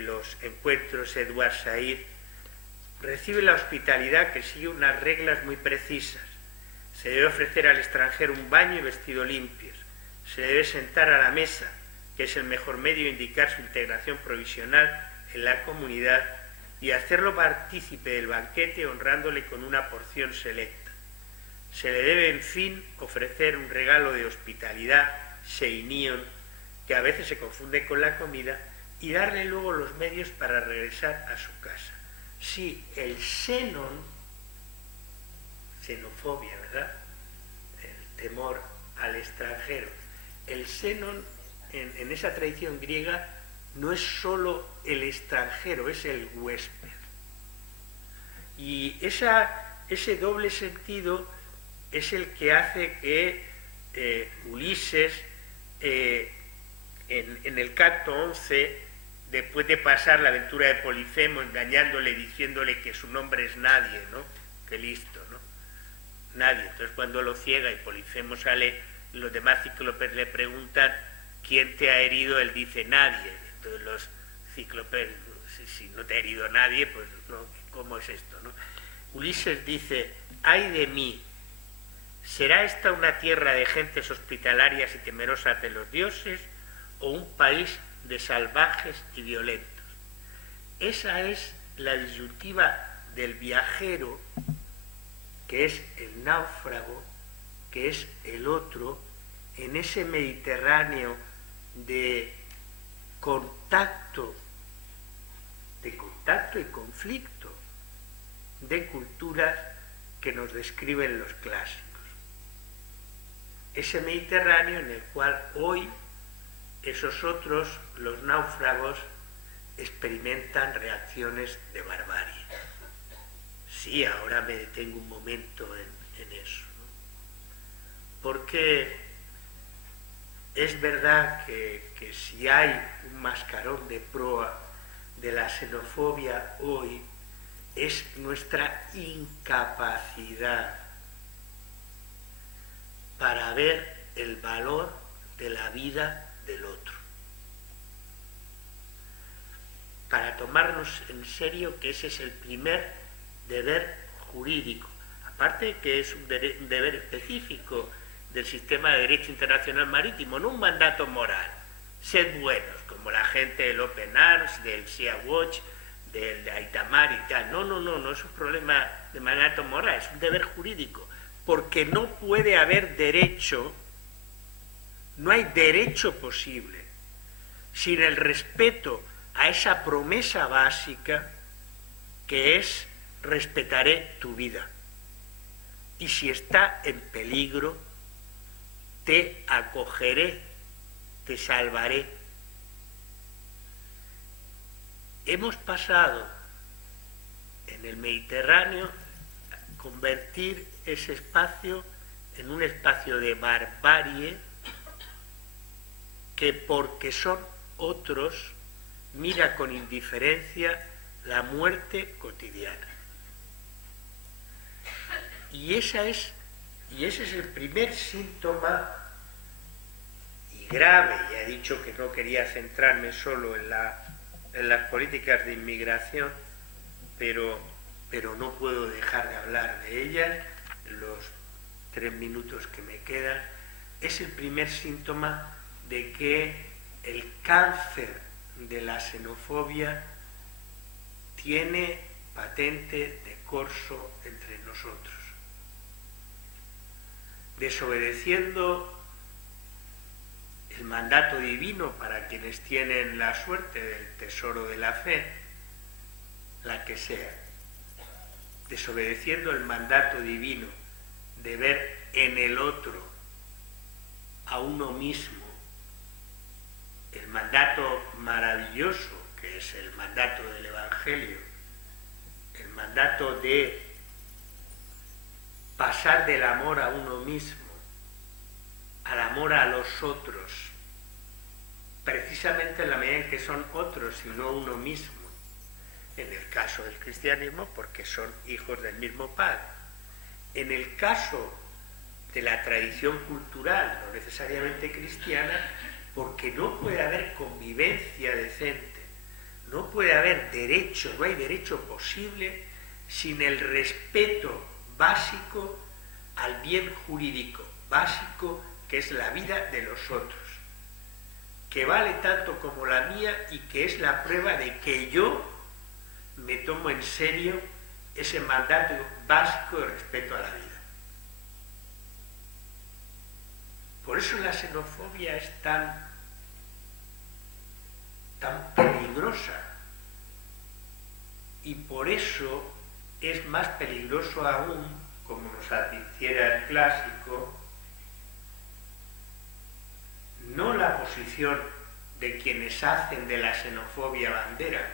los encuentros, Edward Said, recibe la hospitalidad que sigue unas reglas muy precisas. Se debe ofrecer al extranjero un baño y vestido limpios. Se debe sentar a la mesa, que es el mejor medio de indicar su integración provisional en la comunidad, y hacerlo partícipe del banquete honrándole con una porción selecta. Se le debe, en fin, ofrecer un regalo de hospitalidad, seinion, que a veces se confunde con la comida, y darle luego los medios para regresar a su casa. Sí, el xenon, xenofobia, ¿verdad?, el temor al extranjero, el xenon en esa tradición griega no es solo el extranjero, es el huésped. Y ese doble sentido es el que hace que Ulises, en el canto 11, después de pasar la aventura de Polifemo engañándole, diciéndole que su nombre es nadie, ¿no? Qué listo, ¿no? Nadie. Entonces cuando lo ciega y Polifemo sale, los demás cíclopes le preguntan ¿quién te ha herido? Él dice nadie. Entonces los cíclopes, si no te ha herido nadie, pues no, ¿cómo es esto, no? Ulises dice, ay de mí, ¿será esta una tierra de gentes hospitalarias y temerosas de los dioses o un país de salvajes y violentos? Esa es la disyuntiva del viajero, que es el náufrago, que es el otro, en ese Mediterráneo de contacto y conflicto de culturas que nos describen los clásicos. Ese Mediterráneo en el cual hoy esos otros, los náufragos, experimentan reacciones de barbarie. Sí, ahora me detengo un momento en eso, ¿no? Porque es verdad que si hay un mascarón de proa de la xenofobia hoy, es nuestra incapacidad para ver el valor de la vida del otro, para tomarnos en serio que ese es el primer deber jurídico, aparte que es un deber específico del sistema de derecho internacional marítimo, no un mandato moral. Sed buenos, como la gente del Open Arms, del Sea Watch, del Aitamar y tal. No es un problema de mandato moral, es un deber jurídico, porque no puede haber derecho, no hay derecho posible sin el respeto a esa promesa básica que es respetaré tu vida y si está en peligro te acogeré, te salvaré. Hemos pasado en el Mediterráneo a convertir ese espacio en un espacio de barbarie que porque son otros mira con indiferencia la muerte cotidiana. Y ese es el primer síntoma, y grave, ya he dicho que no quería centrarme solo en las políticas de inmigración, pero no puedo dejar de hablar de ellas en los 3 minutos que me quedan. Es el primer síntoma de que el cáncer de la xenofobia tiene patente de corso entre nosotros. Desobedeciendo el mandato divino para quienes tienen la suerte del tesoro de la fe, la que sea, desobedeciendo el mandato divino de ver en el otro a uno mismo, el mandato maravilloso que es el mandato del Evangelio, el mandato de pasar del amor a uno mismo al amor a los otros, precisamente en la medida en que son otros y no uno mismo. En el caso del cristianismo, porque son hijos del mismo Padre. En el caso de la tradición cultural, no necesariamente cristiana, porque no puede haber convivencia decente, no puede haber derecho, no hay derecho posible sin el respeto básico al bien jurídico, básico que es la vida de los otros, que vale tanto como la mía y que es la prueba de que yo me tomo en serio ese mandato básico de respeto a la vida. Por eso la xenofobia es tan peligrosa, y por eso es más peligroso aún, como nos advirtiera el clásico, no la posición de quienes hacen de la xenofobia bandera,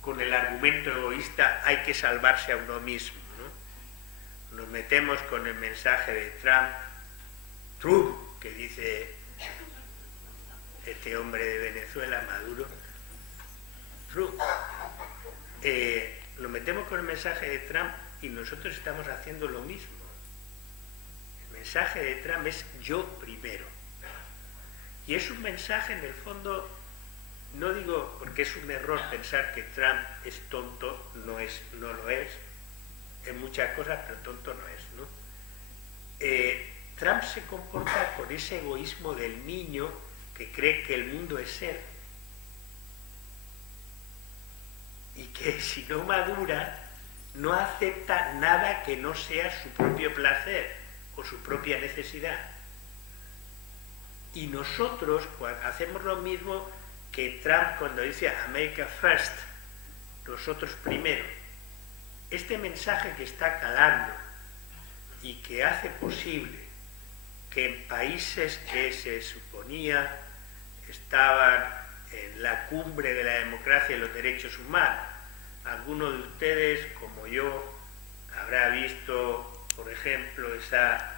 con el argumento egoísta hay que salvarse a uno mismo, ¿no? Nos metemos con el mensaje de Trump, que dice este hombre de Venezuela, Maduro, Trump. Nos metemos con el mensaje de Trump y nosotros estamos haciendo lo mismo. El mensaje de Trump es yo primero. Y es un mensaje, en el fondo, no digo porque es un error pensar que Trump es tonto, no lo es, en muchas cosas, pero tonto no es, ¿no? Trump se comporta con ese egoísmo del niño que cree que el mundo es él. Y que si no madura, no acepta nada que no sea su propio placer o su propia necesidad. Y nosotros hacemos lo mismo que Trump cuando dice America First, nosotros primero. Este mensaje que está calando y que hace posible que en países que se suponía estaban en la cumbre de la democracia y los derechos humanos, alguno de ustedes, como yo, habrá visto, por ejemplo, esa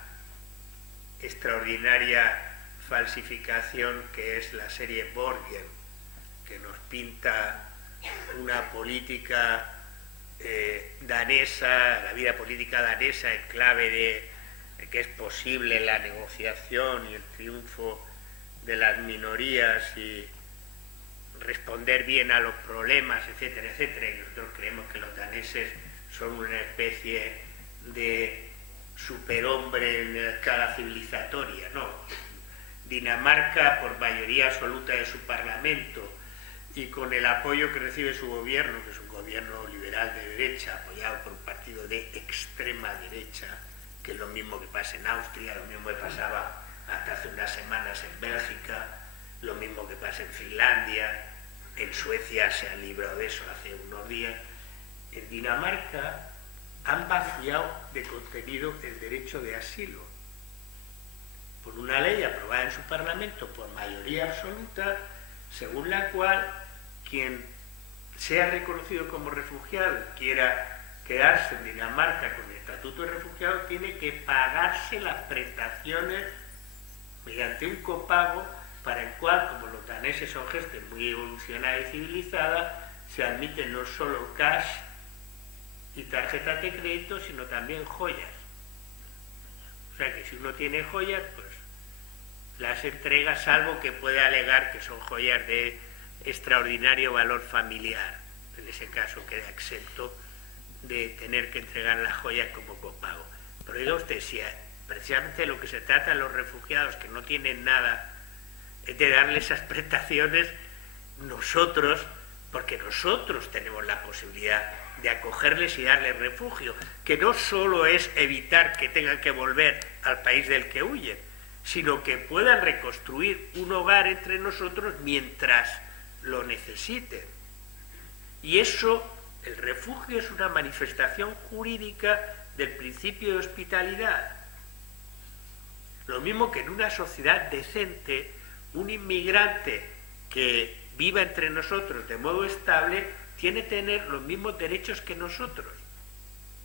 extraordinaria falsificación que es la serie Borgen, que nos pinta una política danesa, la vida política danesa en clave de que es posible la negociación y el triunfo de las minorías y responder bien a los problemas, etcétera, etcétera. Y nosotros creemos que los daneses son una especie de superhombre en la escala civilizatoria, ¿no? Dinamarca, por mayoría absoluta de su parlamento y con el apoyo que recibe su gobierno, que es un gobierno liberal de derecha, apoyado por un partido de extrema derecha, que es lo mismo que pasa en Austria, lo mismo que pasaba hasta hace unas semanas en Bélgica, lo mismo que pasa en Finlandia, en Suecia se han librado de eso hace unos días. En Dinamarca han vaciado de contenido el derecho de asilo por una ley aprobada en su parlamento por mayoría absoluta, según la cual quien sea reconocido como refugiado y quiera quedarse en Dinamarca con el estatuto de refugiado tiene que pagarse las prestaciones mediante un copago para el cual, como los daneses son gente muy evolucionada y civilizada, se admiten no solo cash y tarjetas de crédito, sino también joyas. O sea que si uno tiene joyas, pues las entrega, salvo que pueda alegar que son joyas de extraordinario valor familiar. En ese caso queda exento de tener que entregar las joyas como copago. Pero diga usted, si precisamente lo que se trata de los refugiados que no tienen nada es de darle esas prestaciones nosotros, porque nosotros tenemos la posibilidad de acogerles y darles refugio, que no solo es evitar que tengan que volver al país del que huyen, sino que puedan reconstruir un hogar entre nosotros mientras lo necesiten. Y eso, el refugio es una manifestación jurídica del principio de hospitalidad. lo mismo que en una sociedad decente, un inmigrante que viva entre nosotros de modo estable tiene que tener los mismos derechos que nosotros,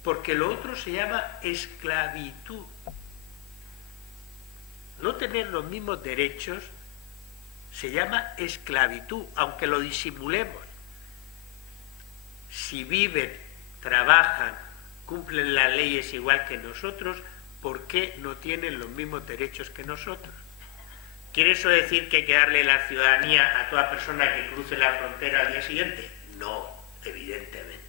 porque lo otro se llama esclavitud. No tener los mismos derechos se llama esclavitud, aunque lo disimulemos. Si viven, trabajan, cumplen las leyes igual que nosotros, ¿por qué no tienen los mismos derechos que nosotros? ¿Quiere eso decir que hay que darle la ciudadanía a toda persona que cruce la frontera al día siguiente? No, evidentemente.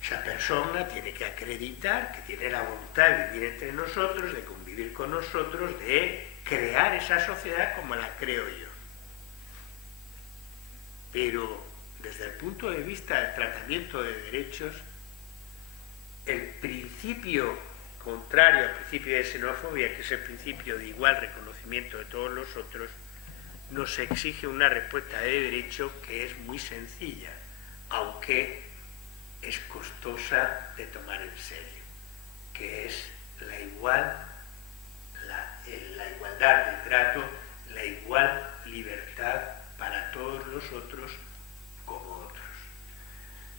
Esa persona tiene que acreditar que tiene la voluntad de vivir entre nosotros, de convivir con nosotros, de crear esa sociedad como la creo yo. Pero desde el punto de vista del tratamiento de derechos, el principio contrario al principio de xenofobia, que es el principio de igual reconocimiento de todos los otros, nos exige una respuesta de derecho que es muy sencilla, aunque es costosa de tomar en serio, que es la igualdad de trato, la igual libertad para todos los otros como otros.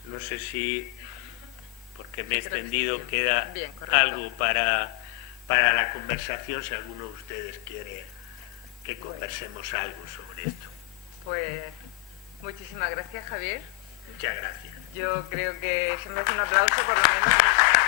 No sé si, porque me he extendido, sí. queda Bien, correcto. algo para la conversación, si alguno de ustedes quiere que conversemos algo sobre esto. Pues muchísimas gracias, Javier. Muchas gracias. Yo creo que se merece un aplauso por lo menos.